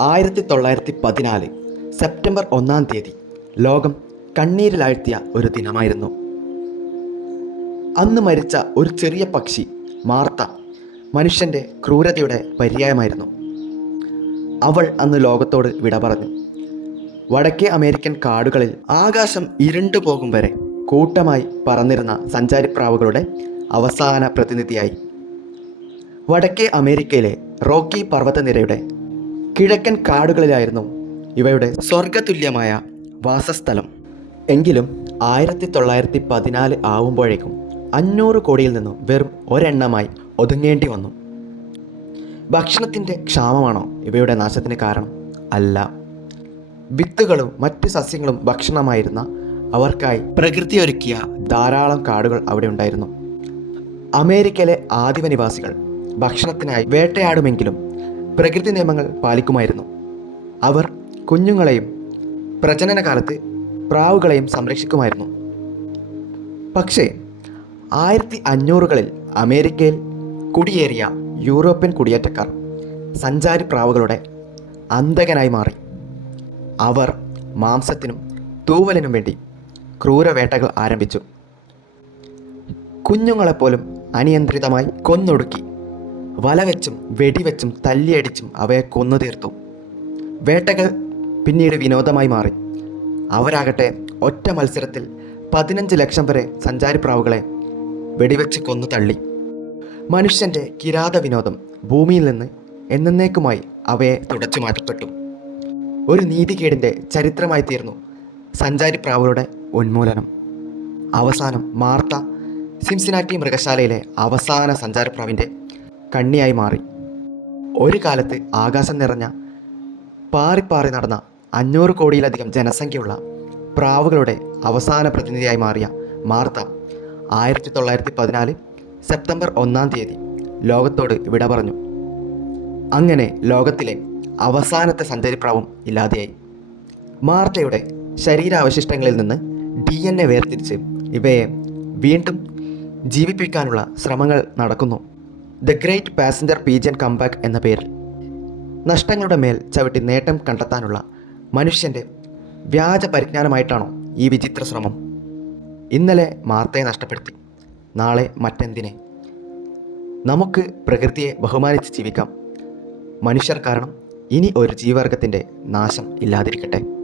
ആയിരത്തി തൊള്ളായിരത്തി പതിനാല് സെപ്റ്റംബർ ഒന്നാം തീയതി ലോകം കണ്ണീരിലാഴ്ത്തിയ ഒരു ദിനമായിരുന്നു. അന്ന് മരിച്ച ഒരു ചെറിയ പക്ഷി മാർത്ത മനുഷ്യന്റെ ക്രൂരതയുടെ പര്യായമായിരുന്നു. അവൾ അന്ന് ലോകത്തോട് വിട പറഞ്ഞു വടക്കേ അമേരിക്കൻ കാടുകളിൽ ആകാശം ഇരുണ്ടു പോകും വരെ കൂട്ടമായി പറന്നിരുന്ന സഞ്ചാരിപ്രാവുകളുടെ അവസാന പ്രതിനിധിയായി. വടക്കേ അമേരിക്കയിലെ റോക്കി പർവതനിരയുടെ കിഴക്കൻ കാടുകളിലായിരുന്നു ഇവയുടെ സ്വർഗതുല്യമായ വാസസ്ഥലം. എങ്കിലും ആയിരത്തി തൊള്ളായിരത്തി പതിനാല് ആവുമ്പോഴേക്കും അഞ്ഞൂറ് കോടിയിൽ നിന്നും വെറും ഒരെണ്ണമായി ഒതുങ്ങേണ്ടി വന്നു. ഭക്ഷണത്തിന്റെ ക്ഷാമമാണോ ഇവയുടെ നാശത്തിന് കാരണം? അല്ല. വിത്തുകളും മറ്റ് സസ്യങ്ങളും ഭക്ഷണമായിരുന്ന അവർക്കായി പ്രകൃതി ഒരുക്കിയ ധാരാളം കാടുകൾ അവിടെ ഉണ്ടായിരുന്നു. അമേരിക്കയിലെ ആദിമനിവാസികൾ ഭക്ഷണത്തിനായി വേട്ടയാടുമെങ്കിലും പ്രകൃതി നിയമങ്ങൾ പാലിക്കുമായിരുന്നു. അവർ കുഞ്ഞുങ്ങളെയും പ്രജനനകാലത്ത് പ്രാവുകളെയും സംരക്ഷിക്കുമായിരുന്നു. പക്ഷേ ആയിരത്തി അഞ്ഞൂറുകളിൽ അമേരിക്കയിൽ കുടിയേറിയ യൂറോപ്യൻ കുടിയേറ്റക്കാർ സഞ്ചാരി പ്രാവുകളുടെ അന്തകനായി മാറി. അവർ മാംസത്തിനും തൂവലിനും വേണ്ടി ക്രൂരവേട്ടകൾ ആരംഭിച്ചു. കുഞ്ഞുങ്ങളെപ്പോലും അനിയന്ത്രിതമായി കൊന്നൊടുക്കി. വലവെച്ചും വെടിവെച്ചും തല്ലിയടിച്ചും അവയെ കൊന്നു തീർത്തു. വേട്ടകൾ പിന്നീട് വിനോദമായി മാറി. അവരാകട്ടെ ഒറ്റ മത്സരത്തിൽ പതിനഞ്ച് ലക്ഷം വരെ സഞ്ചാരിപ്രാവുകളെ വെടിവെച്ച് കൊന്നു തള്ളി. മനുഷ്യന്റെ കിരാത വിനോദം ഭൂമിയിൽ നിന്ന് എന്നേക്കുമായി അവയെ തുടച്ചു മാറ്റപ്പെട്ടു. ഒരു നീതികേടിന്റെ ചരിത്രമായി തീർന്നു സഞ്ചാരിപ്രാവുകളുടെ ഉന്മൂലനം. അവസാനം മാർത്ത സിംസിനാറ്റി മൃഗശാലയിലെ അവസാന സഞ്ചാരപ്രാവിന്റെ കണ്ണിയായി മാറി. ഒരു കാലത്ത് ആകാശം നിറഞ്ഞ പാറിപ്പാറി നടന്ന അഞ്ഞൂറ് കോടിയിലധികം ജനസംഖ്യയുള്ള പ്രാവുകളുടെ അവസാന പ്രതിനിധിയായി മാറിയ മാർത്ത ആയിരത്തി തൊള്ളായിരത്തി പതിനാല് സെപ്റ്റംബർ ഒന്നാം തീയതി ലോകത്തോട് വിട പറഞ്ഞു. അങ്ങനെ ലോകത്തിലെ അവസാനത്തെ സഞ്ചരിപ്രാവും ഇല്ലാതെയായി. മാർത്തയുടെ ശരീരാവശിഷ്ടങ്ങളിൽ നിന്ന് ഡി എൻ എ വേർതിരിച്ച് ഇവയെ വീണ്ടും ജീവിപ്പിക്കാനുള്ള ശ്രമങ്ങൾ നടക്കുന്നു. The great passenger pigeon comeback എന്ന പേരിൽ നഷ്ടങ്ങളുടെ മേൽ ചവിട്ടി നേട്ടം കണ്ടെത്താനുള്ള മനുഷ്യന്റെ വ്യാജ പരിജ്ഞാനമായിട്ടാണോ ഈ വിചിത്ര ശ്രമം? ഇന്നലെ മാർത്തയെ നഷ്ടപ്പെടുത്തി നാളെ മറ്റെന്തിനെ? നമുക്ക് പ്രകൃതിയെ ബഹുമാനിച്ച് ജീവിക്കാം. മനുഷ്യർ കാരണം ഇനി ഒരു ജീവവർഗത്തിന്റെ നാശം ഇല്ലാതിരിക്കട്ടെ.